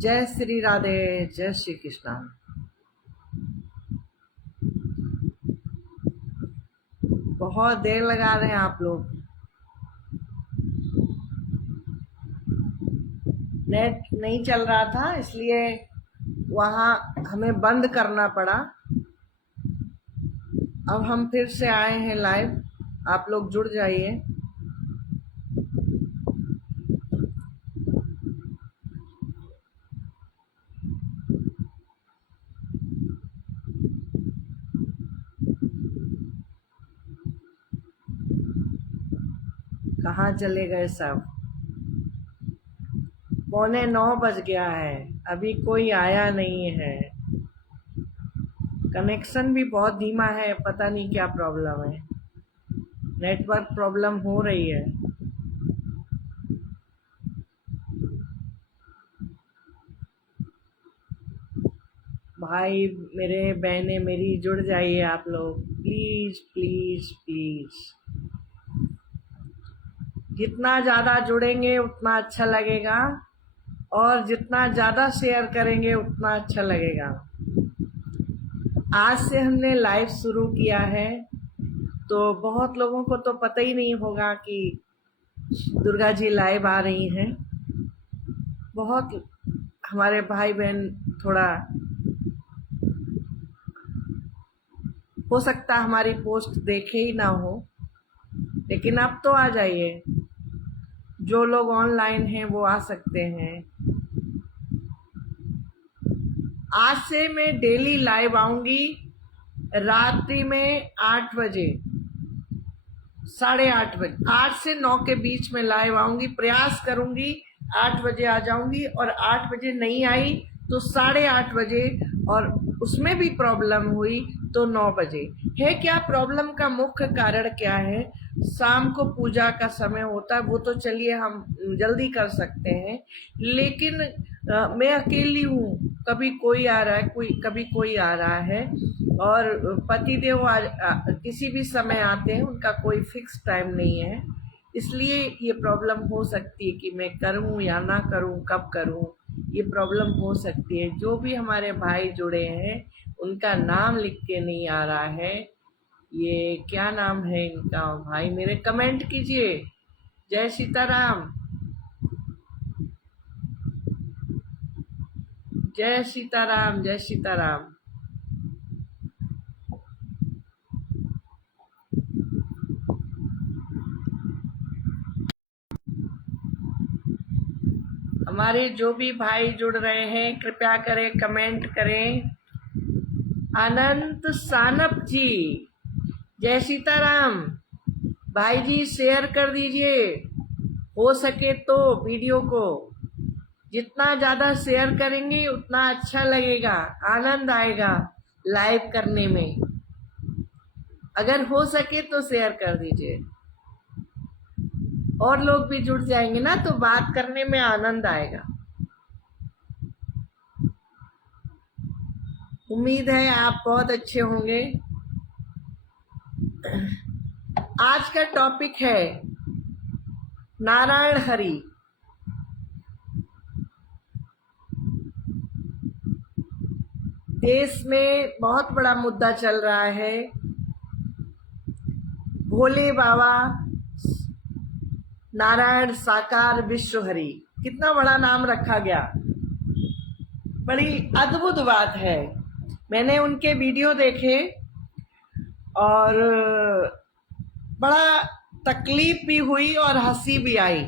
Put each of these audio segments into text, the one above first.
जय श्री राधे, जय श्री कृष्णा। बहुत देर लगा रहे हैं आप लोग। नेट नहीं चल रहा था, इसलिए वहाँ हमें बंद करना पड़ा। अब हम फिर से आए हैं लाइव, आप लोग जुड़ जाइए। कहाँ चले गए सब? 9:15 बज गया है, अभी कोई आया नहीं है। कनेक्शन भी बहुत धीमा है, पता नहीं क्या प्रॉब्लम है। नेटवर्क प्रॉब्लम हो रही है। भाई मेरे, बहनें मेरी, जुड़ जाइए आप लोग, प्लीज प्लीज प्लीज। जितना ज़्यादा जुड़ेंगे उतना अच्छा लगेगा, और जितना ज़्यादा शेयर करेंगे उतना अच्छा लगेगा। आज से हमने लाइव शुरू किया है, तो बहुत लोगों को तो पता ही नहीं होगा कि दुर्गा जी लाइव आ रही हैं। बहुत हमारे भाई बहन थोड़ा, हो सकता है हमारी पोस्ट देखे ही ना हो, लेकिन अब तो आ जाइए। जो लोग ऑनलाइन हैं वो आ सकते हैं। आज से मैं डेली लाइव आऊंगी, रात्रि में 8 बजे, 8:30 बजे, 8 से 9 के बीच में लाइव आऊंगी। प्रयास करूंगी 8 बजे आ जाऊंगी, और 8 बजे नहीं आई तो 8:30 बजे, और उसमें भी प्रॉब्लम हुई तो 9 बजे। है क्या प्रॉब्लम का मुख्य कारण क्या है? शाम को पूजा का समय होता है, वो तो चलिए हम जल्दी कर सकते हैं, लेकिन मैं अकेली हूँ, कभी कोई आ रहा है, कभी कोई आ रहा है, और पतिदेव किसी भी समय आते हैं, उनका कोई फिक्स टाइम नहीं है। इसलिए ये प्रॉब्लम हो सकती है कि मैं करूं या ना करूं, कब करूं, ये प्रॉब्लम हो सकती है। जो भी हमारे भाई जुड़े हैं उनका नाम लिख के नहीं आ रहा है। ये क्या नाम है इनका? भाई मेरे कमेंट कीजिए। जय सीताराम, जय सीताराम, जय सीताराम। हमारे जो भी भाई जुड़ रहे हैं कृपया करें, कमेंट करें। अनंत सानप जी, जय सीताराम। भाई जी शेयर कर दीजिए, हो सके तो वीडियो को। जितना ज़्यादा शेयर करेंगे उतना अच्छा लगेगा, आनंद आएगा लाइव करने में। अगर हो सके तो शेयर कर दीजिए, और लोग भी जुड़ जाएंगे ना, तो बात करने में आनंद आएगा। उम्मीद है आप बहुत अच्छे होंगे। आज का टॉपिक है नारायण हरि। देश में बहुत बड़ा मुद्दा चल रहा है, भोले बाबा नारायण साकार विश्व हरि। कितना बड़ा नाम रखा गया, बड़ी अद्भुत बात है। मैंने उनके वीडियो देखे और बड़ा तकलीफ भी हुई और हंसी भी आई।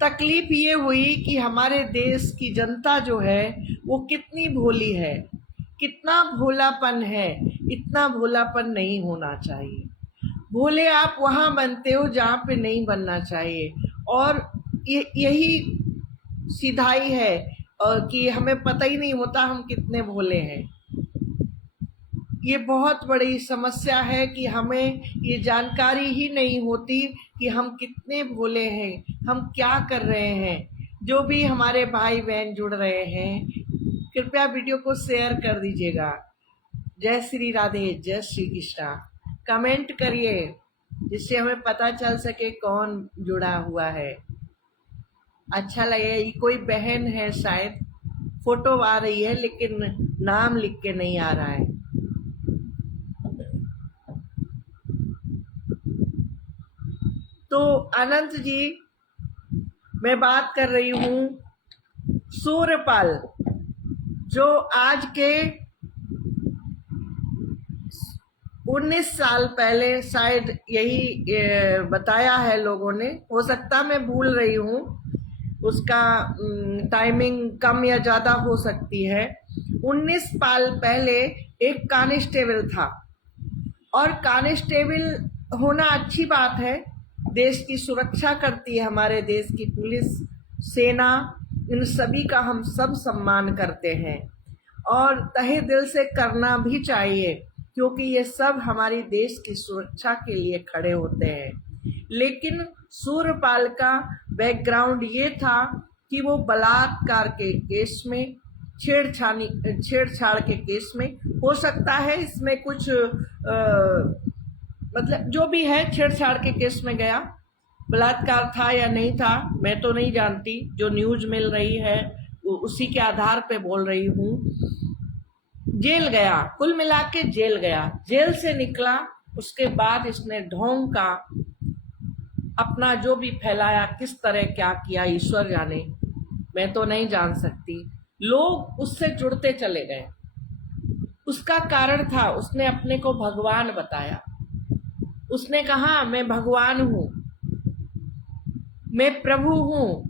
तकलीफ ये हुई कि हमारे देश की जनता जो है वो कितनी भोली है, कितना भोलापन है। इतना भोलापन नहीं होना चाहिए। भोले आप वहाँ बनते हो जहाँ पे नहीं बनना चाहिए, और यही सीधाई है, और कि हमें पता ही नहीं होता हम कितने भोले हैं। ये बहुत बड़ी समस्या है कि हमें ये जानकारी ही नहीं होती कि हम कितने भोले हैं, हम क्या कर रहे हैं। जो भी हमारे भाई बहन जुड़ रहे हैं कृपया वीडियो को शेयर कर दीजिएगा। जय श्री राधे, जय श्री कृष्णा। कमेंट करिए जिससे हमें पता चल सके कौन जुड़ा हुआ है। अच्छा लगेगा। ये कोई बहन है शायद, फोटो आ रही है लेकिन नाम लिख के नहीं आ रहा है। तो अनंत जी, मैं बात कर रही हूँ सूर्यपाल, जो आज के 19 साल पहले शायद यही बताया है लोगों ने, हो सकता मैं भूल रही हूँ, उसका टाइमिंग कम या ज़्यादा हो सकती है। 19 साल पहले एक कांस्टेबल था, और कांस्टेबल होना अच्छी बात है, देश की सुरक्षा करती है, हमारे देश की पुलिस, सेना, इन सभी का हम सब सम्मान करते हैं और तहे दिल से करना भी चाहिए, क्योंकि ये सब हमारी देश की सुरक्षा के लिए खड़े होते हैं। लेकिन सूर्यपाल का बैकग्राउंड ये था कि वो बलात्कार के केस में, छेड़छाड़ के केस में, हो सकता है इसमें कुछ मतलब जो भी है, छेड़छाड़ के केस में गया। बलात्कार था या नहीं था मैं तो नहीं जानती, जो न्यूज मिल रही है उसी के आधार पे बोल रही हूँ। जेल गया, कुल मिला के जेल गया। जेल से निकला, उसके बाद इसने ढोंग का अपना जो भी फैलाया, किस तरह क्या किया ईश्वर जाने, मैं तो नहीं जान सकती। लोग उससे जुड़ते चले गए। उसका कारण था, उसने अपने को भगवान बताया। उसने कहा मैं भगवान हूँ, मैं प्रभु हूँ,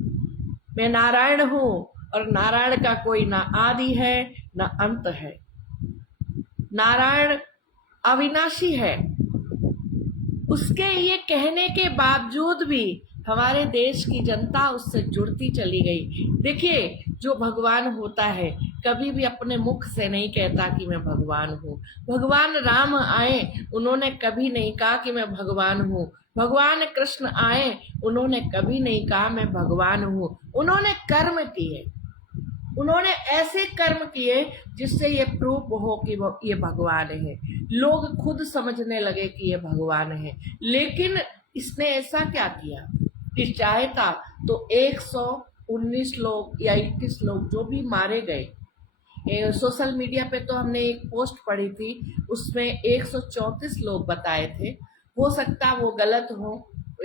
मैं नारायण हूँ, और नारायण का कोई ना आदि है ना अंत है। नारायण अविनाशी है। उसके ये कहने के बावजूद भी हमारे देश की जनता उससे जुड़ती चली गई। देखिए, जो भगवान होता है कभी भी अपने मुख से नहीं कहता कि मैं भगवान हूँ। भगवान राम आए, उन्होंने कभी नहीं कहा कि मैं भगवान हूँ। भगवान कृष्ण आए, उन्होंने कभी नहीं कहा मैं भगवान हूँ। उन्होंने कर्म किए, उन्होंने ऐसे कर्म किए जिससे ये प्रूफ हो कि ये भगवान है। लोग खुद समझने लगे कि ये भगवान है। लेकिन इसने ऐसा क्या किया कि चाहता तो 119 लोग या 21 लोग जो भी मारे गए, सोशल मीडिया पे तो हमने एक पोस्ट पढ़ी थी, उसमें 134 लोग बताए थे। हो सकता वो गलत हो,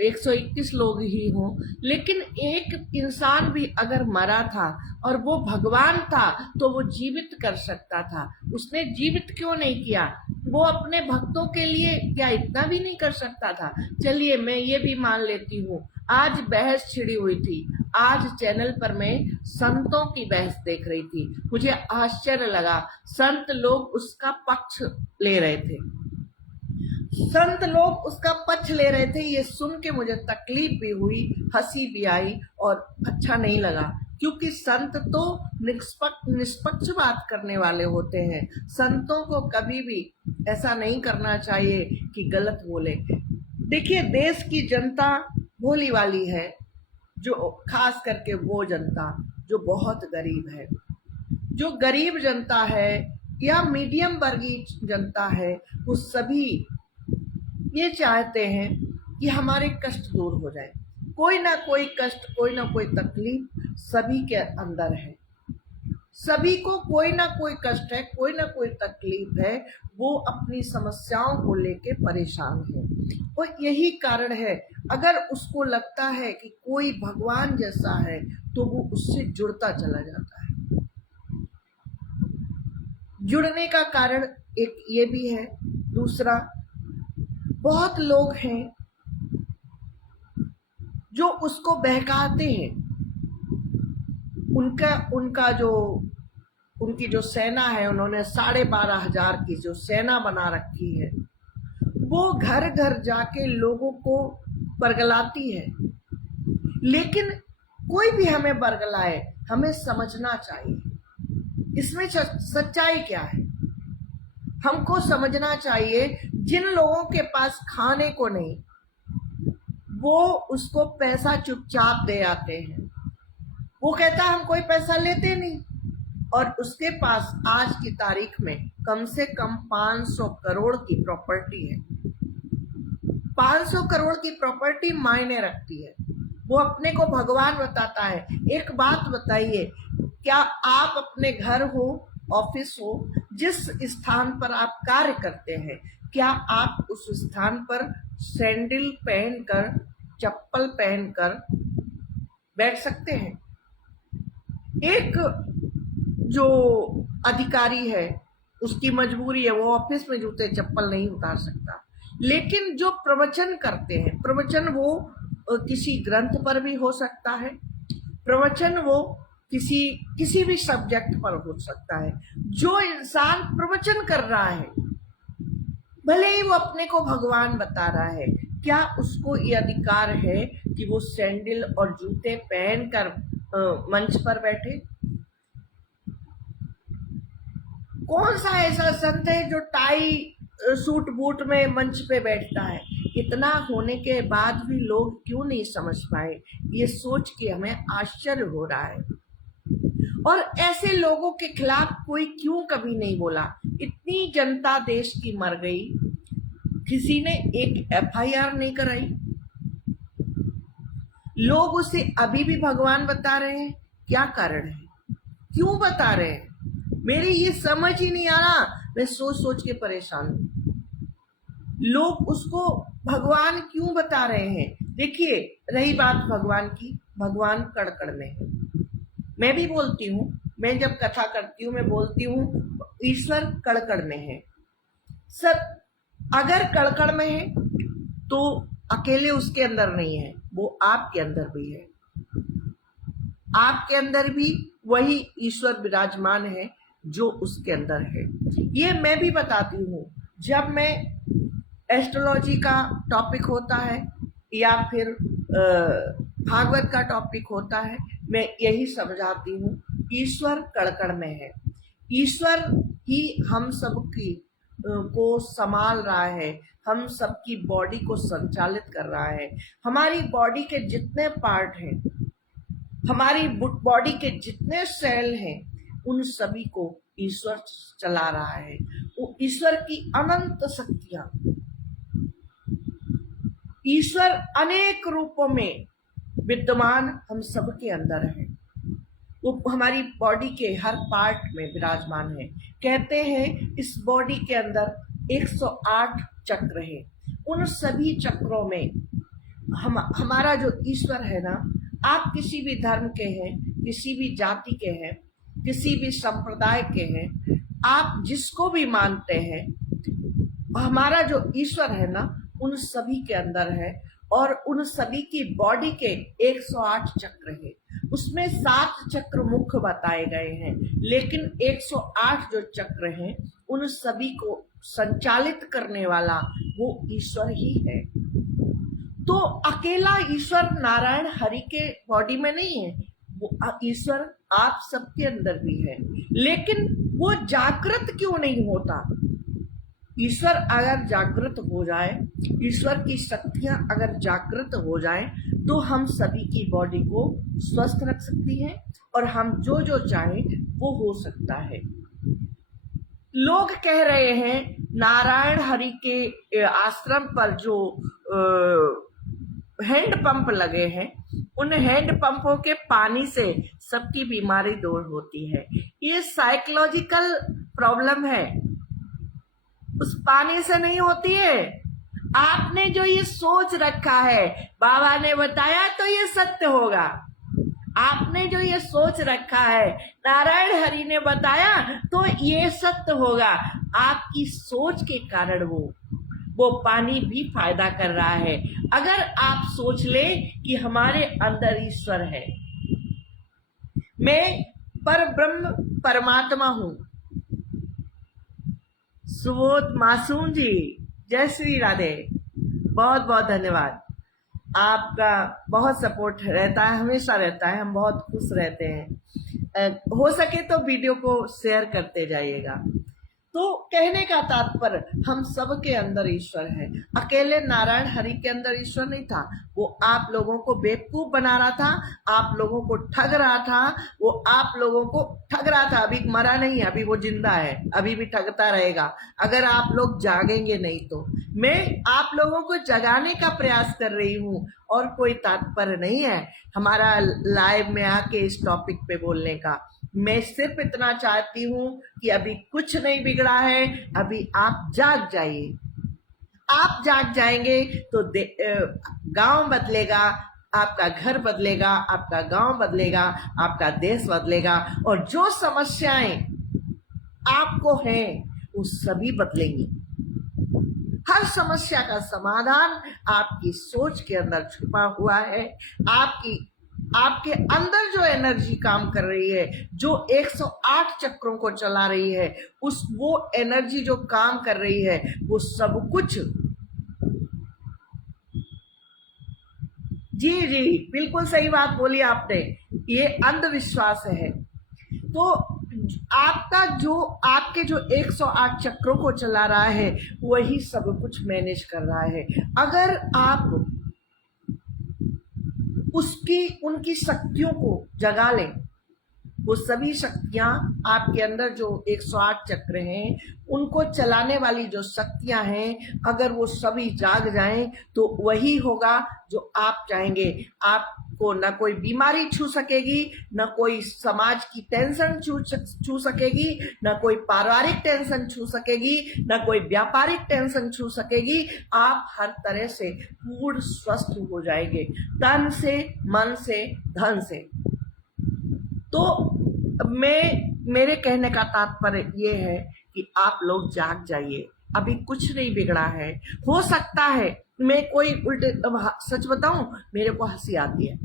121 लोग ही हों, लेकिन एक इंसान भी अगर मरा था और वो भगवान था तो वो जीवित कर सकता था। उसने जीवित क्यों नहीं किया? वो अपने भक्तों के लिए क्या इतना भी नहीं कर सकता था? चलिए मैं ये भी मान लेती हूँ, आज बहस छिड़ी हुई थी, आज चैनल पर मैं संतों की बहस देख रही थी, मुझे आश्चर्य लगा, संत लोग उसका पक्ष ले रहे थे, संत लोग उसका पक्ष ले रहे थे। ये सुन के मुझे तकलीफ भी हुई, हंसी भी आई और अच्छा नहीं लगा, क्योंकि संत तो निष्पक्ष बात करने वाले होते हैं। संतों को कभी भी ऐसा नहीं करना चाहिए कि गलत बोले। देखिए, देश की जनता भोली वाली है, जो खास करके वो जनता जो बहुत गरीब है, जो गरीब जनता है या मीडियम वर्गीय जनता है, वो सभी ये चाहते हैं कि हमारे कष्ट दूर हो जाए। कोई ना कोई कष्ट, कोई ना कोई तकलीफ सभी के अंदर है, सभी को कोई ना कोई कष्ट है, कोई ना कोई तकलीफ है, वो अपनी समस्याओं को लेके परेशान है। और यही कारण है, अगर उसको लगता है कि कोई भगवान जैसा है तो वो उससे जुड़ता चला जाता है। जुड़ने का कारण एक ये भी है। दूसरा, बहुत लोग हैं जो उसको बहकाते हैं। उनकी जो सेना है, उन्होंने 12,500 की जो सेना बना रखी है, वो घर घर जाके लोगों को बरगलाती है। लेकिन कोई भी हमें बरगलाए, हमें समझना चाहिए इसमें सच्चाई क्या है। हमको समझना चाहिए, जिन लोगों के पास खाने को नहीं, वो उसको पैसा चुपचाप दे आते हैं। वो कहता है हम कोई पैसा लेते नहीं, और उसके पास आज की तारीख में कम से कम 500 करोड़ की प्रॉपर्टी है। 500 करोड़ की प्रॉपर्टी मायने रखती है। वो अपने को भगवान बताता है। एक बात बताइए, क्या आप अपने घर हो, ऑफिस हो, जिस स्थान पर आप कार्य करते हैं, क्या आप उस स्थान पर सैंडल पहनकर, चप्पल पहनकर बैठ सकते हैं? एक जो अधिकारी है उसकी मजबूरी है, वो ऑफिस में जूते चप्पल नहीं उतार सकता। लेकिन जो प्रवचन करते हैं, प्रवचन वो किसी ग्रंथ पर भी हो सकता है, प्रवचन वो किसी भी सब्जेक्ट पर हो सकता है। जो इंसान प्रवचन कर रहा है, भले ही वो अपने को भगवान बता रहा है, क्या उसको ये अधिकार है कि वो सैंडल और जूते पहनकर मंच पर बैठे? कौन सा ऐसा संत है जो टाई सूट बूट में मंच पे बैठता है? इतना होने के बाद भी लोग क्यों नहीं समझ पाए, ये सोच के हमें आश्चर्य हो रहा है। और ऐसे लोगों के खिलाफ कोई क्यों कभी नहीं बोला? इतनी जनता देश की मर गई, किसी ने एक FIR नहीं कराई। लोग उसे अभी भी भगवान बता रहे हैं। क्या कारण है, क्यों बता रहे हैं? मेरी ये समझ ही नहीं आ रहा। मैं सोच सोच के परेशान हूं, लोग उसको भगवान क्यों बता रहे हैं? देखिए, रही बात भगवान की, भगवान कड़ में है। मैं भी बोलती हूँ, मैं जब कथा करती हूँ मैं बोलती हूँ ईश्वर कड़ में है। सर, अगर कड़ में है तो अकेले उसके अंदर नहीं है, वो आपके अंदर भी है। आपके अंदर भी वही ईश्वर विराजमान है जो उसके अंदर है। ये मैं भी बताती हूँ, जब मैं एस्ट्रोलॉजी का टॉपिक होता है या फिर भागवत का टॉपिक होता है, मैं यही समझाती हूँ, ईश्वर कड़ में है। ईश्वर ही हम सबकी को संभाल रहा है, हम सबकी बॉडी को संचालित कर रहा है। हमारी बॉडी के जितने पार्ट हैं, हमारी बॉडी के जितने सेल हैं, उन सभी को ईश्वर चला रहा है। वो ईश्वर की अनंत शक्तियां, ईश्वर अनेक रूपों में विद्यमान हम सबके अंदर है। वो हमारी बॉडी के हर पार्ट में विराजमान है। कहते हैं इस बॉडी के अंदर 108 चक्र है। उन सभी चक्रों में हमारा जो ईश्वर है ना, आप किसी भी धर्म के हैं, किसी भी जाति के हैं, किसी भी संप्रदाय के हैं, आप जिसको भी मानते हैं, हमारा जो ईश्वर है ना, उन सभी के अंदर है। और उन सभी की बॉडी के 108 चक्र है। उसमें 7 चक्र मुख्य बताए गए हैं, लेकिन 108 जो चक्र हैं, उन सभी को संचालित करने वाला वो ईश्वर ही है। तो अकेला ईश्वर नारायण हरि के बॉडी में नहीं है, वो ईश्वर आप सबके अंदर भी है। लेकिन वो जागृत क्यों नहीं होता? ईश्वर अगर जागृत हो जाए, ईश्वर की शक्तियां अगर जागृत हो जाए, तो हम सभी की बॉडी को स्वस्थ रख सकती हैं और हम जो जो चाहे वो हो सकता है। लोग कह रहे हैं नारायण हरि के आश्रम पर जो हैंड पंप लगे हैं, उन हैंड पंपों के पानी से सबकी बीमारी दूर होती है। ये साइकोलॉजिकल प्रॉब्लम है, उस पानी से नहीं होती है। आपने जो ये सोच रखा है, बाबा ने बताया तो ये सत्य होगा। आपने जो ये सोच रखा है, नारायण हरि ने बताया तो ये सत्य होगा। आपकी सोच के कारण वो पानी भी फायदा कर रहा है। अगर आप सोच ले कि हमारे अंदर ईश्वर है, मैं पर ब्रह्म परमात्मा हूं। सुबोध मासूम जी, जय श्री राधे, बहुत बहुत धन्यवाद। आपका बहुत सपोर्ट रहता है, हमेशा रहता है, हम बहुत खुश रहते हैं। हो सके तो वीडियो को शेयर करते जाइएगा। तो कहने का तात्पर्य हम सबके अंदर ईश्वर है। अकेले नारायण हरि के अंदर ईश्वर नहीं था, वो आप लोगों को बेवकूफ बना रहा था, आप लोगों को ठग रहा था, वो आप लोगों को ठग रहा था। अभी मरा नहीं है, अभी वो जिंदा है, अभी भी ठगता रहेगा अगर आप लोग जागेंगे नहीं तो। मैं आप लोगों को जगाने का प्रयास कर रही हूँ और कोई तात्पर्य नहीं है हमारा लाइव में आके इस टॉपिक पे बोलने का। मैं सिर्फ इतना चाहती हूँ कि अभी कुछ नहीं बिगड़ा है, अभी आप जाग जाइए। आप जाग जाएंगे तो गांव बदलेगा, आपका घर बदलेगा, आपका गांव बदलेगा, आपका देश बदलेगा, और जो समस्याएं आपको हैं वो सभी बदलेंगी। हर समस्या का समाधान आपकी सोच के अंदर छुपा हुआ है। आपके अंदर जो एनर्जी काम कर रही है, जो 108 चक्रों को चला रही है, वो एनर्जी जो काम कर रही है, वो सब कुछ, जी जी बिल्कुल सही बात बोली आपने, ये अंधविश्वास है। तो आपके जो 108 चक्रों को चला रहा है वही सब कुछ मैनेज कर रहा है। अगर आप उनकी शक्तियों को जगा लें, वो सभी शक्तियां आपके अंदर जो 108 चक्र हैं, उनको चलाने वाली जो शक्तियां हैं, अगर वो सभी जाग जाएं तो वही होगा जो आप चाहेंगे। आपको न कोई बीमारी छू सकेगी, न कोई समाज की टेंशन छू सकेगी, न कोई पारिवारिक टेंशन छू सकेगी, न कोई व्यापारिक टेंशन छू सकेगी। आप हर तरह से पूर्ण स्वस्थ हो जाएंगे, तन से, मन से, धन से। तो मेरे कहने का तात्पर्य ये है कि आप लोग जाग जाइए, अभी कुछ नहीं बिगड़ा है। हो सकता है मैं कोई उल्टे सच बताऊं, मेरे को हंसी आती है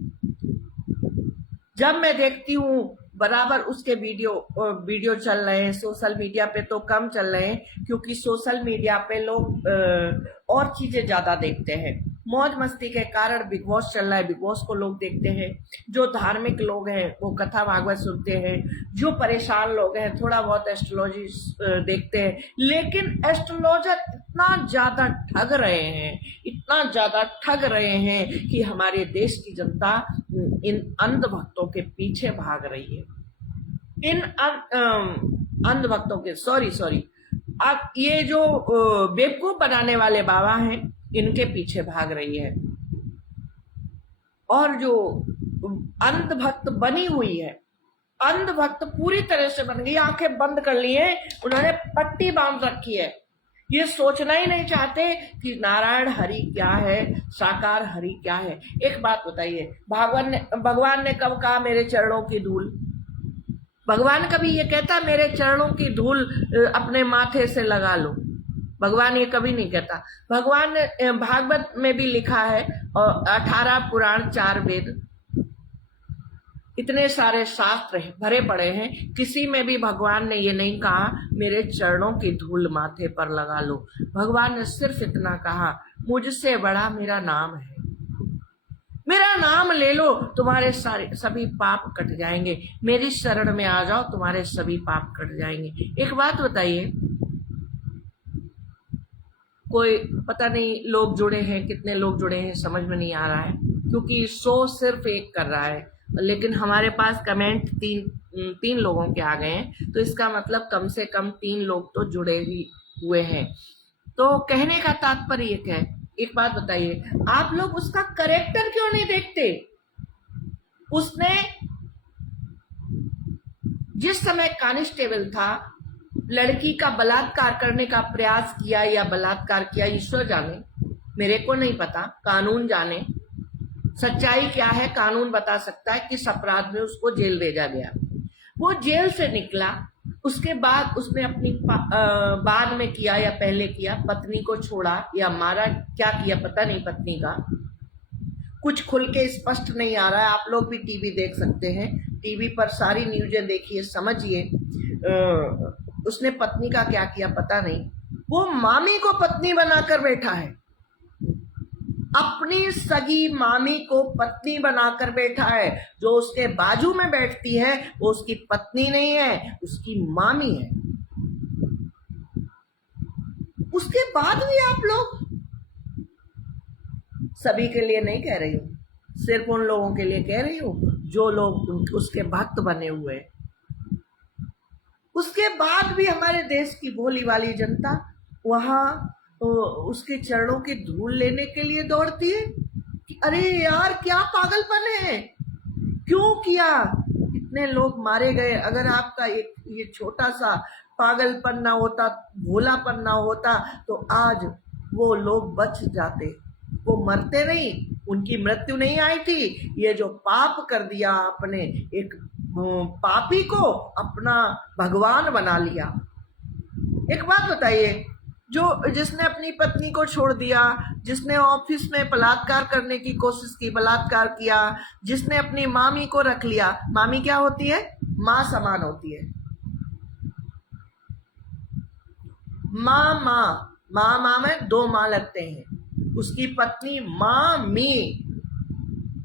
जब मैं देखती हूँ बराबर उसके वीडियो चल रहे हैं सोशल मीडिया पे। तो कम चल रहे हैं क्योंकि सोशल मीडिया पे लोग और चीजें ज्यादा देखते हैं। मौज मस्ती के कारण बिग बॉस चल रहा है, बिग बॉस को लोग देखते हैं। जो धार्मिक लोग हैं वो कथा भागवत सुनते हैं, जो परेशान लोग हैं थोड़ा बहुत एस्ट्रोलॉजी देखते हैं। लेकिन एस्ट्रोलॉजर इतना ज्यादा ठग रहे हैं, इतना ज्यादा ठग रहे हैं कि हमारे देश की जनता इन अंधभक्तों के पीछे भाग रही है। इन अंधभक्तों के सॉरी अब ये जो बेवकूफ बनाने वाले बाबा हैं, इनके पीछे भाग रही है। और जो अंधभक्त बनी हुई है, अंधभक्त पूरी तरह से बन गई, आंखें बंद कर ली है, उन्होंने पट्टी बांध रखी है। ये सोचना ही नहीं चाहते कि नारायण हरि क्या है, साकार हरि क्या है। एक बात बताइए, भगवान ने कब कहा मेरे चरणों की धूल? भगवान कभी ये कहता मेरे चरणों की धूल अपने माथे से लगा लो? भगवान ये कभी नहीं कहता। भगवान ने भागवत में भी लिखा है, और 18 पुराण 4 वेद, इतने सारे शास्त्र भरे पड़े हैं, किसी में भी भगवान ने ये नहीं कहा मेरे चरणों की धूल माथे पर लगा लो। भगवान ने सिर्फ इतना कहा मुझसे बड़ा मेरा नाम है, मेरा नाम ले लो, तुम्हारे सभी पाप कट जाएंगे। मेरी शरण में आ जाओ, तुम्हारे सभी पाप कट जाएंगे। एक बात बताइए, कोई पता नहीं लोग जुड़े हैं, कितने लोग जुड़े हैं समझ में नहीं आ रहा है, क्योंकि शो सिर्फ एक कर रहा है, लेकिन हमारे पास कमेंट तीन लोगों के आ गए हैं। तो इसका मतलब कम से कम 3 लोग तो जुड़े ही हुए हैं। तो कहने का तात्पर्य ये क्या है? एक बात बताइए, आप लोग उसका करेक्टर क्यों नहीं देखते? उसने जिस समय कांस्टेबल था, लड़की का बलात्कार करने का प्रयास किया या बलात्कार किया, ईश्वर जाने, मेरे को नहीं पता, कानून जाने। सच्चाई क्या है कानून बता सकता है। किस अपराध में उसको जेल भेजा गया, वो जेल से निकला, उसके बाद उसने अपनी बाद में किया या पहले किया, पत्नी को छोड़ा या मारा, क्या किया पता नहीं। पत्नी का कुछ खुल के स्पष्ट नहीं आ रहा है। आप लोग भी टीवी देख सकते हैं, टीवी पर सारी न्यूज़ें देखिए, समझिए उसने पत्नी का क्या किया पता नहीं। वो मामी को पत्नी बनाकर बैठा है, अपनी सगी मामी को पत्नी बनाकर बैठा है। जो उसके बाजू में बैठती है वो उसकी पत्नी नहीं है, उसकी मामी है। उसके बाद भी आप लोग, सभी के लिए नहीं कह रही हूँ, सिर्फ उन लोगों के लिए कह रही हूँ जो लोग उसके भक्त बने हुए। उसके बाद भी हमारे देश की भोली वाली जनता वहां उसके चरणों की धूल लेने के लिए दौड़ती है कि अरे यार क्या पागलपन है, क्यों किया, इतने लोग मारे गए। अगर आपका एक ये छोटा सा पागलपन ना होता, भोलापन ना होता, तो आज वो लोग बच जाते, वो मरते नहीं, उनकी मृत्यु नहीं आई थी। ये जो पाप कर दिया आपने, एक पापी को अपना भगवान बना लिया। एक बात बताइए, जो जिसने अपनी पत्नी को छोड़ दिया, जिसने ऑफिस में बलात्कार करने की कोशिश की, बलात्कार किया, जिसने अपनी मामी को रख लिया, मामी क्या होती है, माँ समान होती है। माँ माँ माँ माँ में दो माँ लगते हैं, उसकी पत्नी मामी,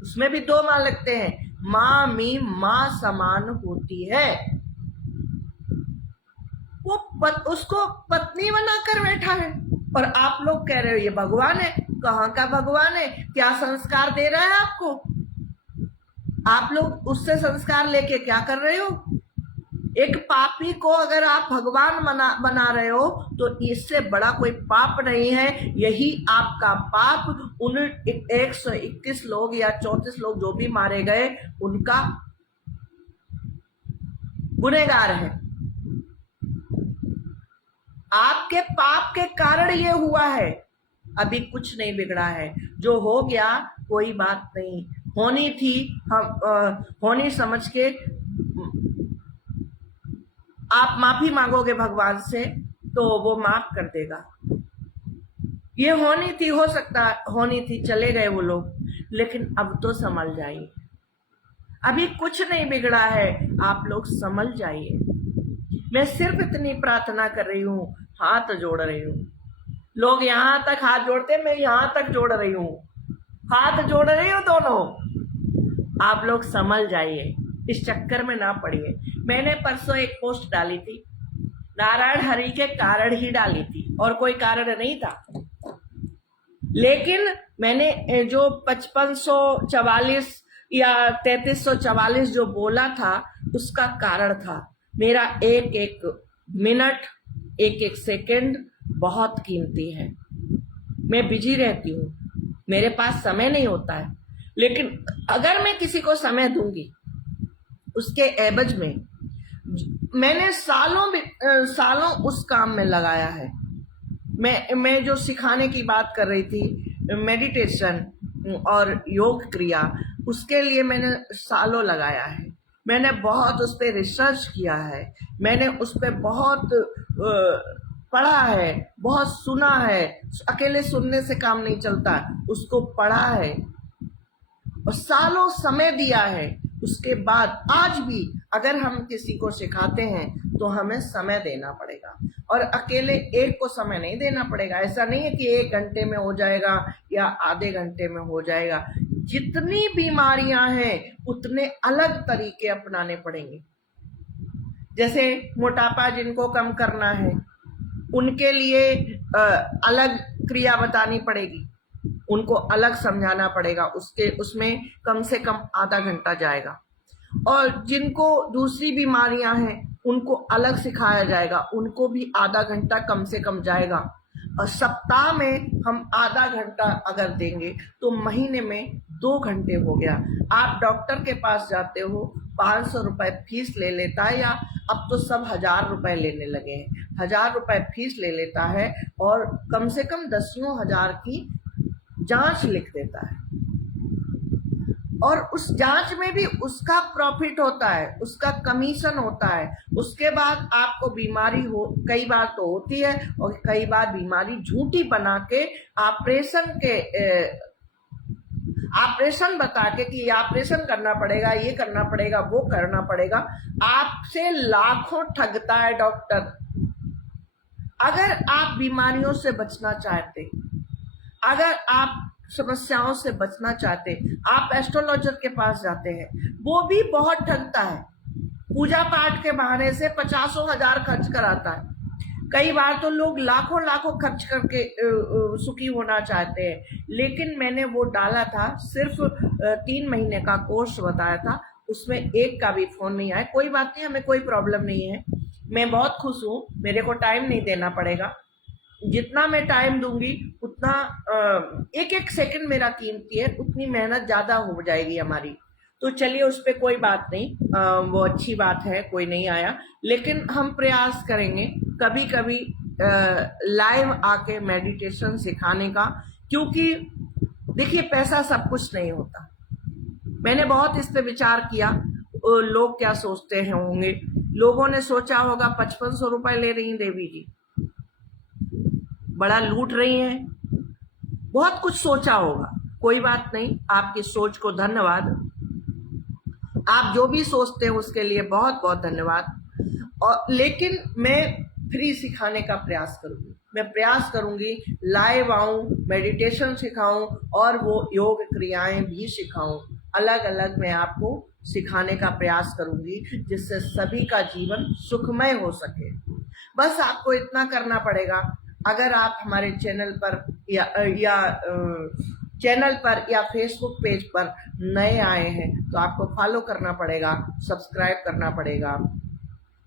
उसमें भी दो माँ लगते हैं, मामी माँ समान होती है। वो उसको पत्नी बनाकर बैठा है और आप लोग कह रहे हो ये भगवान है। कहाँ का भगवान है, क्या संस्कार दे रहा है आपको, आप लोग उससे संस्कार लेके क्या कर रहे हो। एक पापी को अगर आप भगवान बना रहे हो तो इससे बड़ा कोई पाप नहीं है। यही आपका पाप उन 121 लोग या 34 लोग जो भी मारे गए उनका गुनहगार है। आपके पाप के कारण ये हुआ है, अभी कुछ नहीं बिगड़ा है। जो हो गया कोई बात नहीं, होनी थी, हम होनी समझ के आप माफी मांगोगे भगवान से तो वो माफ कर देगा। ये होनी थी, हो सकता होनी थी, चले गए वो लोग, लेकिन अब तो संभल जाइए, अभी कुछ नहीं बिगड़ा है, आप लोग संभल जाइए। मैं सिर्फ इतनी प्रार्थना कर रही हूँ, हाथ जोड़ रही हूँ। लोग यहाँ तक हाथ जोड़ते, मैं यहाँ तक जोड़ रही हूँ, हाथ जोड़ रही हूँ दोनों। आप लोग संभल जाइए, इस चक्कर में ना पड़िए। मैंने परसों एक पोस्ट डाली थी, नारायण हरि के कारण ही डाली थी और कोई कारण नहीं था, लेकिन मैंने जो 5544 या 3344 जो बोला था उसका कारण था। मेरा एक एक मिनट, एक एक सेकंड बहुत कीमती है। मैं बिजी रहती हूँ, मेरे पास समय नहीं होता है, लेकिन अगर मैं किसी को समय दूंगी उसके एवज में, मैंने सालों उस काम में लगाया है। मैं जो सिखाने की बात कर रही थी, मेडिटेशन और योग क्रिया, उसके लिए मैंने सालों लगाया है। मैंने बहुत उस पर रिसर्च किया है, मैंने उस पर बहुत पढ़ा है, बहुत सुना है। अकेले सुनने से काम नहीं चलता, उसको पढ़ा है और सालों समय दिया है। उसके बाद आज भी अगर हम किसी को सिखाते हैं तो हमें समय देना पड़ेगा, और अकेले एक को समय नहीं देना पड़ेगा। ऐसा नहीं है कि 1 घंटे में हो जाएगा या आधे घंटे में हो जाएगा। जितनी बीमारियां हैं उतने अलग तरीके अपनाने पड़ेंगे। जैसे मोटापा जिनको कम करना है उनके लिए अलग क्रिया बतानी पड़ेगी, उनको अलग समझाना पड़ेगा, उसमें कम से कम आधा घंटा जाएगा। और जिनको दूसरी बीमारियां हैं उनको अलग सिखाया जाएगा, उनको भी आधा घंटा कम से कम जाएगा। और सप्ताह में हम आधा घंटा अगर देंगे तो महीने में 2 घंटे हो गया। आप डॉक्टर के पास जाते हो, 500 रुपए फीस ले लेता है, या अब तो सब 1000 रुपए लेने लगे हैं, 1000 रुपए फीस ले लेता है और कम से कम 10,000 की जांच लिख देता है। और उस जांच में भी उसका प्रॉफिट होता है, उसका कमीशन होता है। उसके बाद आपको बीमारी हो, कई बार तो होती है और कई बार बीमारी झूठी बना के ऑपरेशन बता के कि ऑपरेशन करना पड़ेगा, ये करना पड़ेगा, वो करना पड़ेगा। आपसे लाखों ठगता है डॉक्टर। अगर आप बीमारियों से बचना चाहते, अगर आप समस्याओं से बचना चाहते, आप एस्ट्रोलॉजर के पास जाते हैं, वो भी बहुत ठगता है। पूजा पाठ के बहाने से 50,000 खर्च कराता है, कई बार तो लोग लाखों लाखों खर्च करके सुखी होना चाहते हैं, लेकिन मैंने वो डाला था सिर्फ 3 महीने का कोर्स बताया था, उसमें एक का भी फोन नहीं आया। कोई बात नहीं, हमें कोई प्रॉब्लम नहीं है, मैं बहुत खुश हूँ, मेरे को टाइम नहीं देना पड़ेगा। जितना मैं टाइम दूंगी उतना एक एक सेकंड मेरा कीमती है, उतनी मेहनत ज्यादा हो जाएगी हमारी। तो चलिए उस पर कोई बात नहीं, वो अच्छी बात है, कोई नहीं आया, लेकिन हम प्रयास करेंगे कभी कभी लाइव आके मेडिटेशन सिखाने का, क्योंकि देखिए पैसा सब कुछ नहीं होता। मैंने बहुत इस पे विचार किया, लोग क्या सोचते हैं होंगे, लोगों ने सोचा होगा 5500 रुपए ले रही देवी जी, बड़ा लूट रही हैं, बहुत कुछ सोचा होगा। कोई बात नहीं, आपकी सोच को धन्यवाद, आप जो भी सोचते हैं उसके लिए बहुत बहुत धन्यवाद। और लेकिन मैं फ्री सिखाने का प्रयास करूंगी, मैं प्रयास करूंगी लाइव आऊं, मेडिटेशन सिखाऊं और वो योग क्रियाएं भी सिखाऊं, अलग अलग मैं आपको सिखाने का प्रयास करूंगी, जिससे सभी का जीवन सुखमय हो सके। बस आपको इतना करना पड़ेगा, अगर आप हमारे चैनल पर या फेसबुक पेज पर नए आए हैं तो आपको फॉलो करना पड़ेगा, सब्सक्राइब करना पड़ेगा,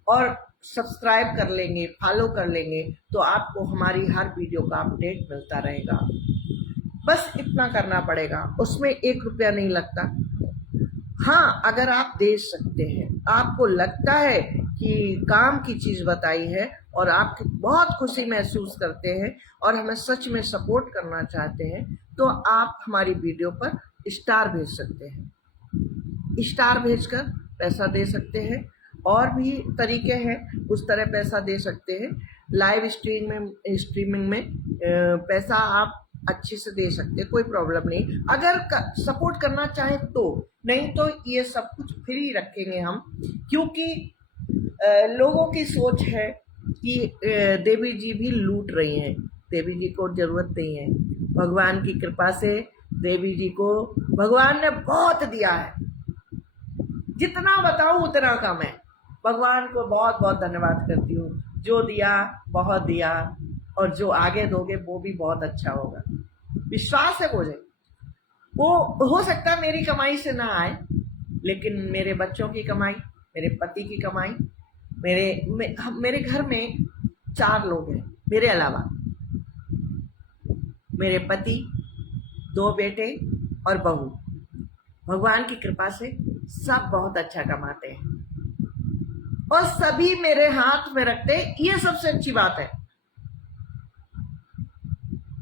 और सब्सक्राइब कर लेंगे, फॉलो कर लेंगे तो आपको हमारी हर वीडियो का अपडेट मिलता रहेगा। बस इतना करना पड़ेगा, उसमें 1 रुपया नहीं लगता। हाँ, अगर आप दे सकते हैं, आपको लगता है कि काम की चीज बताई है और आप बहुत खुशी महसूस करते हैं और हमें सच में सपोर्ट करना चाहते हैं, तो आप हमारी वीडियो पर स्टार भेज सकते हैं, स्टार भेजकर पैसा दे सकते हैं। और भी तरीके हैं, उस तरह पैसा दे सकते हैं। लाइव स्ट्रीमिंग में पैसा आप अच्छे से दे सकते हैं, कोई प्रॉब्लम नहीं, अगर सपोर्ट करना चाहे तो। नहीं तो ये सब कुछ फ्री रखेंगे हम, क्योंकि लोगों की सोच है कि देवी जी भी लूट रही हैं। देवी जी को जरूरत नहीं है, भगवान की कृपा से देवी जी को भगवान ने बहुत दिया है, जितना बताऊं उतना कम है। भगवान को बहुत बहुत धन्यवाद करती हूँ, जो दिया बहुत दिया, और जो आगे दोगे वो भी बहुत अच्छा होगा, विश्वास है मुझे। वो हो सकता है मेरी कमाई से ना आए, लेकिन मेरे बच्चों की कमाई, मेरे पति की कमाई, मेरे घर में 4 लोग हैं मेरे अलावा, मेरे पति, 2 बेटे और बहू, भगवान की कृपा से सब बहुत अच्छा कमाते हैं और सभी मेरे हाथ में रखते हैं, ये सबसे अच्छी बात है।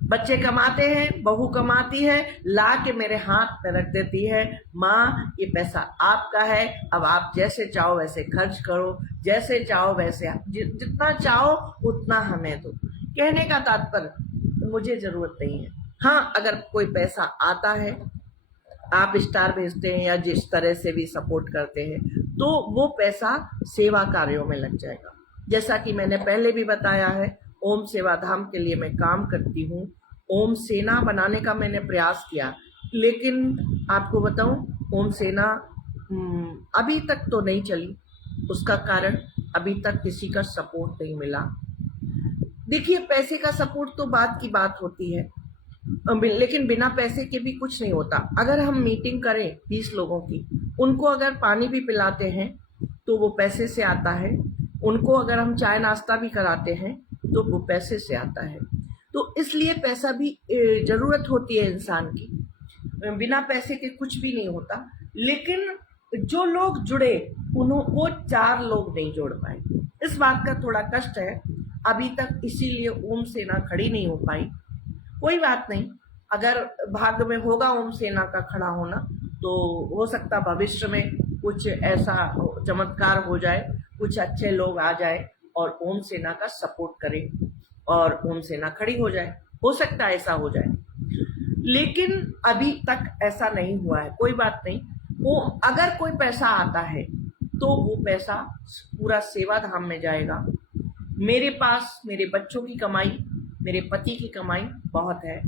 बच्चे कमाते हैं, बहू कमाती है, ला के मेरे हाथ में रख देती है, माँ ये पैसा आपका है, अब आप जैसे चाहो वैसे खर्च करो, जैसे चाहो वैसे, जितना चाहो उतना हमें दो। कहने का तात्पर्य मुझे जरूरत नहीं है। हाँ, अगर कोई पैसा आता है, आप स्टार भेजते हैं या जिस तरह से भी सपोर्ट करते हैं, तो वो पैसा सेवा कार्यों में लग जाएगा। जैसा कि मैंने पहले भी बताया है, ओम सेवा धाम के लिए मैं काम करती हूँ, ओम सेना बनाने का मैंने प्रयास किया, लेकिन आपको बताऊं, ओम सेना अभी तक तो नहीं चली। उसका कारण अभी तक किसी का सपोर्ट नहीं मिला। देखिए, पैसे का सपोर्ट तो बात की बात होती है, लेकिन बिना पैसे के भी कुछ नहीं होता। अगर हम मीटिंग करें 20 लोगों की, उनको अगर पानी भी पिलाते हैं तो वो पैसे से आता है, उनको अगर हम चाय नाश्ता भी कराते हैं तो वो पैसे से आता है। तो इसलिए पैसा भी जरूरत होती है इंसान की, बिना पैसे के कुछ भी नहीं होता। लेकिन जो लोग जुड़े, वो 4 लोग नहीं जोड़ पाए, इस बात का थोड़ा कष्ट है अभी तक, इसीलिए ओम सेना खड़ी नहीं हो पाई। कोई बात नहीं, अगर भाग्य में होगा ओम सेना का खड़ा होना तो हो सकता भविष्य में कुछ ऐसा चमत्कार हो जाए, कुछ अच्छे लोग आ जाए और ओम सेना का सपोर्ट करें और ओम सेना खड़ी हो जाए। हो सकता है ऐसा हो जाए, लेकिन अभी तक ऐसा नहीं हुआ है। कोई बात नहीं, वो अगर कोई पैसा आता है तो वो पैसा पूरा सेवा धाम में जाएगा। मेरे पास मेरे बच्चों की कमाई, मेरे पति की कमाई बहुत है।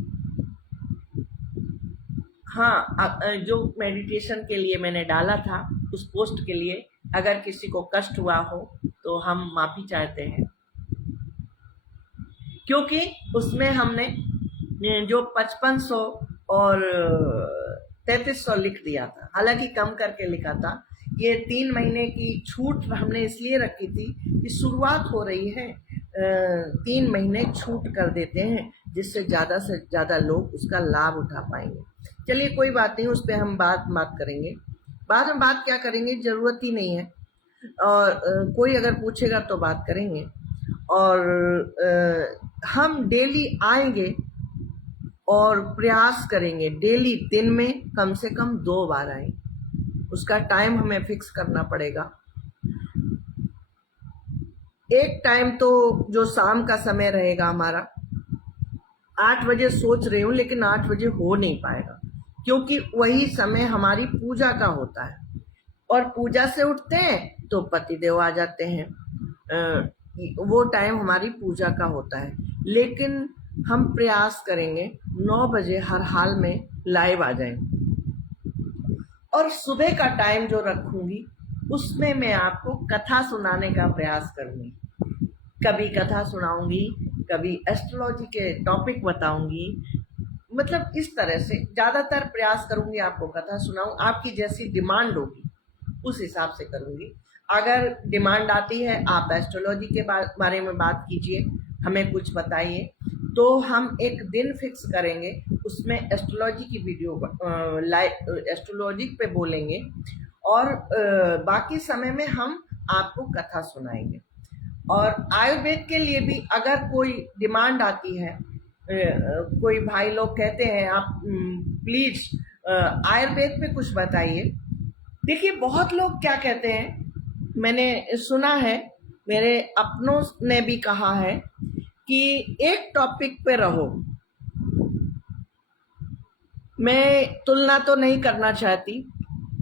हाँ, जो मेडिटेशन के लिए मैंने डाला था उस पोस्ट के लिए अगर किसी को कष्ट हुआ हो तो हम माफी चाहते हैं। क्योंकि उसमें हमने जो 5500 और 3300 लिख दिया था, हालांकि कम करके लिखा था। ये 3 महीने की छूट हमने इसलिए रखी थी कि शुरुआत हो रही है, 3 महीने छूट कर देते हैं जिससे ज़्यादा से ज़्यादा लोग उसका लाभ उठा पाएंगे। चलिए कोई बात नहीं, उस पर हम बात करेंगे। बाद में बात क्या करेंगे, ज़रूरत ही नहीं है। और कोई अगर पूछेगा तो बात करेंगे। और हम डेली आएंगे और प्रयास करेंगे डेली दिन में कम से कम 2 बार आए। उसका टाइम हमें फिक्स करना पड़ेगा। एक टाइम तो जो शाम का समय रहेगा हमारा, 8 बजे सोच रही हूँ, लेकिन 8 बजे हो नहीं पाएगा क्योंकि वही समय हमारी पूजा का होता है और पूजा से उठते हैं तो पतिदेव आ जाते हैं। वो टाइम हमारी पूजा का होता है, लेकिन हम प्रयास करेंगे 9 बजे हर हाल में लाइव आ जाएं। और सुबह का टाइम जो रखूंगी उसमें मैं आपको कथा सुनाने का प्रयास करूंगी। कभी कथा सुनाऊंगी, कभी एस्ट्रोलॉजी के टॉपिक बताऊंगी। मतलब इस तरह से ज़्यादातर प्रयास करूंगी आपको कथा सुनाऊं। आपकी जैसी डिमांड होगी उस हिसाब से करूंगी। अगर डिमांड आती है आप एस्ट्रोलॉजी के बारे में बात कीजिए, हमें कुछ बताइए, तो हम एक दिन फिक्स करेंगे, उसमें एस्ट्रोलॉजी की वीडियो लाइव एस्ट्रोलॉजी पे बोलेंगे और बाकी समय में हम आपको कथा सुनाएंगे। और आयुर्वेद के लिए भी अगर कोई डिमांड आती है, कोई भाई लोग कहते हैं आप प्लीज आयुर्वेद पे कुछ बताइए। देखिए बहुत लोग क्या कहते हैं, मैंने सुना है, मेरे अपनों ने भी कहा है कि एक टॉपिक पे रहो। मैं तुलना तो नहीं करना चाहती,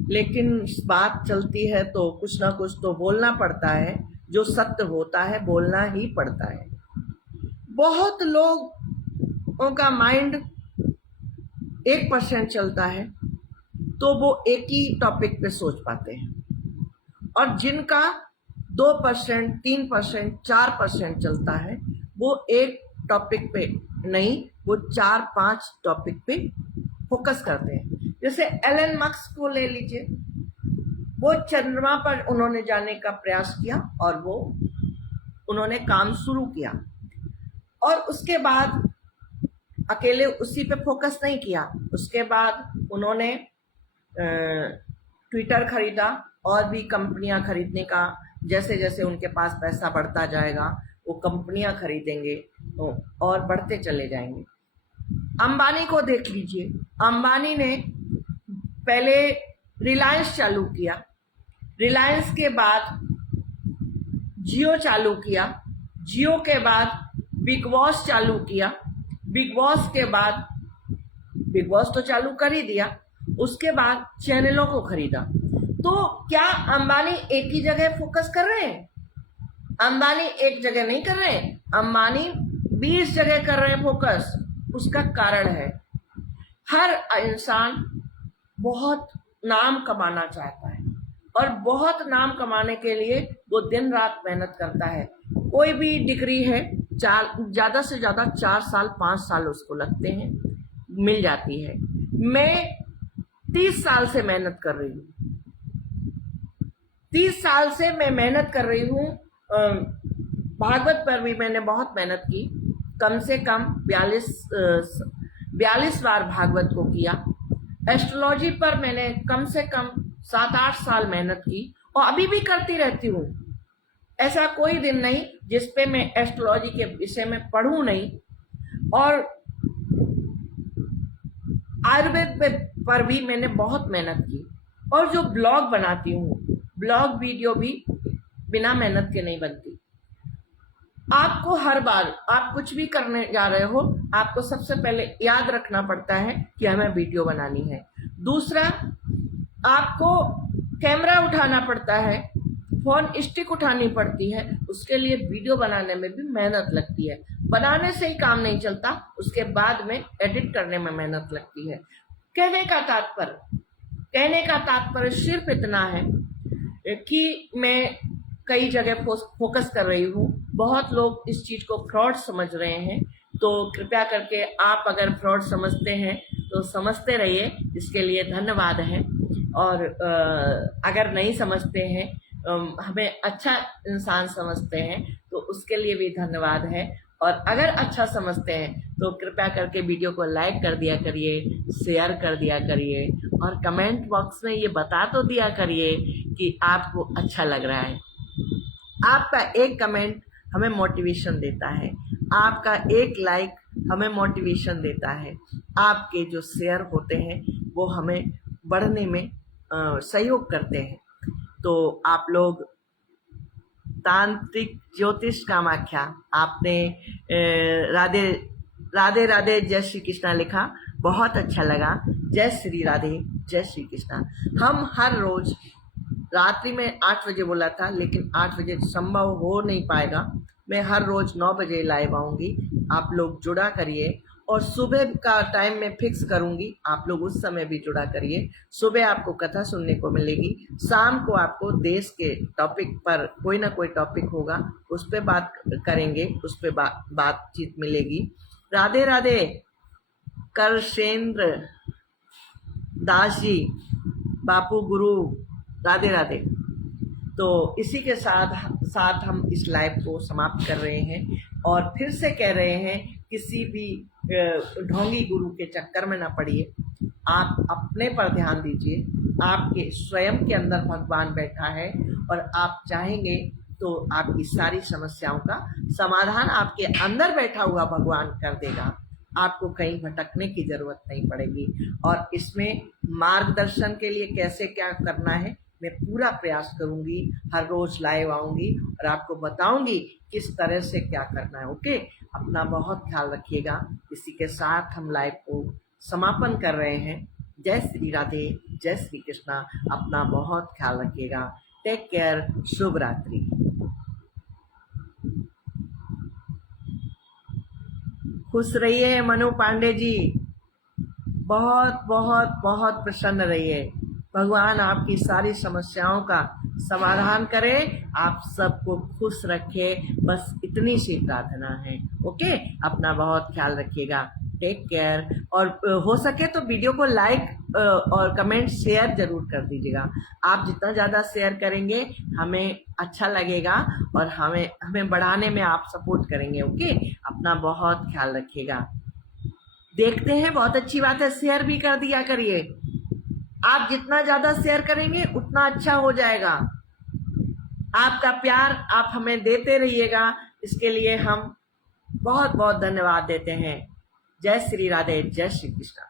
लेकिन बात चलती है तो कुछ ना कुछ तो बोलना पड़ता है। जो सत्य होता है बोलना ही पड़ता है। बहुत लोगों का माइंड 1% चलता है तो वो एक ही टॉपिक पे सोच पाते हैं, और जिनका 2%, 3%, 4% चलता है वो एक टॉपिक पे नहीं, वो 4-5 टॉपिक पे फोकस करते हैं। जैसे एलन मस्क को ले लीजिए, वो चंद्रमा पर उन्होंने जाने का प्रयास किया और वो उन्होंने काम शुरू किया, और उसके बाद अकेले उसी पे फोकस नहीं किया। उसके बाद उन्होंने ट्विटर खरीदा और भी कंपनियां खरीदने का, जैसे जैसे उनके पास पैसा बढ़ता जाएगा वो कंपनियां खरीदेंगे और बढ़ते चले जाएंगे। अंबानी को देख लीजिए, अंबानी ने पहले रिलायंस चालू किया, रिलायंस के बाद जियो चालू किया, जियो के बाद बिग बॉस चालू किया, बिग बॉस के बाद बिग बॉस तो चालू कर ही दिया, उसके बाद चैनलों को खरीदा। तो क्या अंबानी एक ही जगह फोकस कर रहे हैं? अंबानी एक जगह नहीं कर रहे हैं, अंबानी 20 जगह कर रहे हैं फोकस। उसका कारण है हर इंसान बहुत नाम कमाना चाहता है और बहुत नाम कमाने के लिए वो दिन रात मेहनत करता है। कोई भी डिग्री है, ज़्यादा से ज़्यादा 4 साल 5 साल उसको लगते हैं, मिल जाती है। मैं 30 साल से मेहनत कर रही हूँ, 30 साल से मैं मेहनत कर रही हूँ। भागवत पर भी मैंने बहुत मेहनत की, कम से कम 42 बार भागवत को किया। एस्ट्रोलॉजी पर मैंने कम से कम 7-8 साल मेहनत की और अभी भी करती रहती हूँ। ऐसा कोई दिन नहीं जिसपे मैं एस्ट्रोलॉजी के विषय में पढ़ूं नहीं। और आयुर्वेद पर भी मैंने बहुत मेहनत की, और जो ब्लॉग बनाती हूँ, ब्लॉग वीडियो भी बिना मेहनत के नहीं बनती। आपको हर बार आप कुछ भी करने जा रहे हो, आपको सबसे पहले याद रखना पड़ता है कि हमें वीडियो बनानी है। दूसरा, आपको कैमरा उठाना पड़ता है, फोन स्टिक उठानी पड़ती है, उसके लिए वीडियो बनाने में भी मेहनत लगती है। बनाने से ही काम नहीं चलता, उसके बाद में एडिट करने में मेहनत लगती है। कहने का तात्पर्य सिर्फ इतना है कि मैं कई जगह फोकस कर रही हूँ। बहुत लोग इस चीज़ को फ्रॉड समझ रहे हैं, तो कृपया करके आप अगर फ्रॉड समझते हैं तो समझते रहिए, इसके लिए धन्यवाद है। और अगर नहीं समझते हैं, हमें अच्छा इंसान समझते हैं, तो उसके लिए भी धन्यवाद है। और अगर अच्छा समझते हैं तो कृपया करके वीडियो को लाइक कर दिया करिए, शेयर कर दिया करिए, और कमेंट बॉक्स में ये बता तो दिया करिए कि आपको अच्छा लग रहा है। आपका एक कमेंट हमें मोटिवेशन देता है, आपका एक लाइक हमें मोटिवेशन देता है, आपके जो शेयर होते हैं वो हमें बढ़ने में सहयोग करते हैं। तो आप लोग तांत्रिक ज्योतिष कामाख्या, आपने राधे राधे राधे जय श्री कृष्णा लिखा, बहुत अच्छा लगा। जय श्री राधे जय श्री कृष्णा। हम हर रोज रात्रि में 8 बजे बोला था, लेकिन 8 बजे संभव हो नहीं पाएगा। मैं हर रोज 9 बजे लाइव आऊँगी, आप लोग जुड़ा करिए। और सुबह का टाइम मैं फिक्स करूँगी, आप लोग उस समय भी जुड़ा करिए। सुबह आपको कथा सुनने को मिलेगी, शाम को आपको देश के टॉपिक पर कोई ना कोई टॉपिक होगा, उस पर बात करेंगे, उस पर बातचीत मिलेगी। राधे राधे करशेंद्र दास जी, बापू गुरु, राधे राधे। तो इसी के साथ हम इस लाइव को समाप्त कर रहे हैं, और फिर से कह रहे हैं, किसी भी ढोंगी गुरु के चक्कर में ना पड़िए। आप अपने पर ध्यान दीजिए, आपके स्वयं के अंदर भगवान बैठा है, और आप चाहेंगे तो आपकी सारी समस्याओं का समाधान आपके अंदर बैठा हुआ भगवान कर देगा। आपको कहीं भटकने की जरूरत नहीं पड़ेगी। और इसमें मार्गदर्शन के लिए कैसे क्या करना है, मैं पूरा प्रयास करूंगी। हर रोज लाइव आऊंगी और आपको बताऊंगी किस तरह से क्या करना है। ओके, अपना बहुत ख्याल रखिएगा। इसी के साथ हम लाइव को समापन कर रहे हैं। जय श्री राधे जय श्री कृष्णा। अपना बहुत ख्याल रखिएगा। Take care. शुभ रात्रि। खुश रहिए मनु पांडे जी, बहुत बहुत बहुत प्रसन्न रहिए। भगवान आपकी सारी समस्याओं का समाधान करे, आप सबको खुश रखे, बस इतनी सी प्रार्थना है। ओके, अपना बहुत ख्याल रखिएगा। Take care. और हो सके तो वीडियो को लाइक और कमेंट शेयर जरूर कर दीजिएगा। आप जितना ज़्यादा शेयर करेंगे हमें अच्छा लगेगा, और हमें बढ़ाने में आप सपोर्ट करेंगे। ओके, अपना बहुत ख्याल रखिएगा। देखते हैं, बहुत अच्छी बात है, शेयर भी कर दिया करिए। आप जितना ज्यादा शेयर करेंगे उतना अच्छा हो जाएगा। आपका प्यार आप हमें देते रहिएगा, इसके लिए हम बहुत बहुत धन्यवाद देते हैं। जय श्री राधे जय श्री कृष्ण।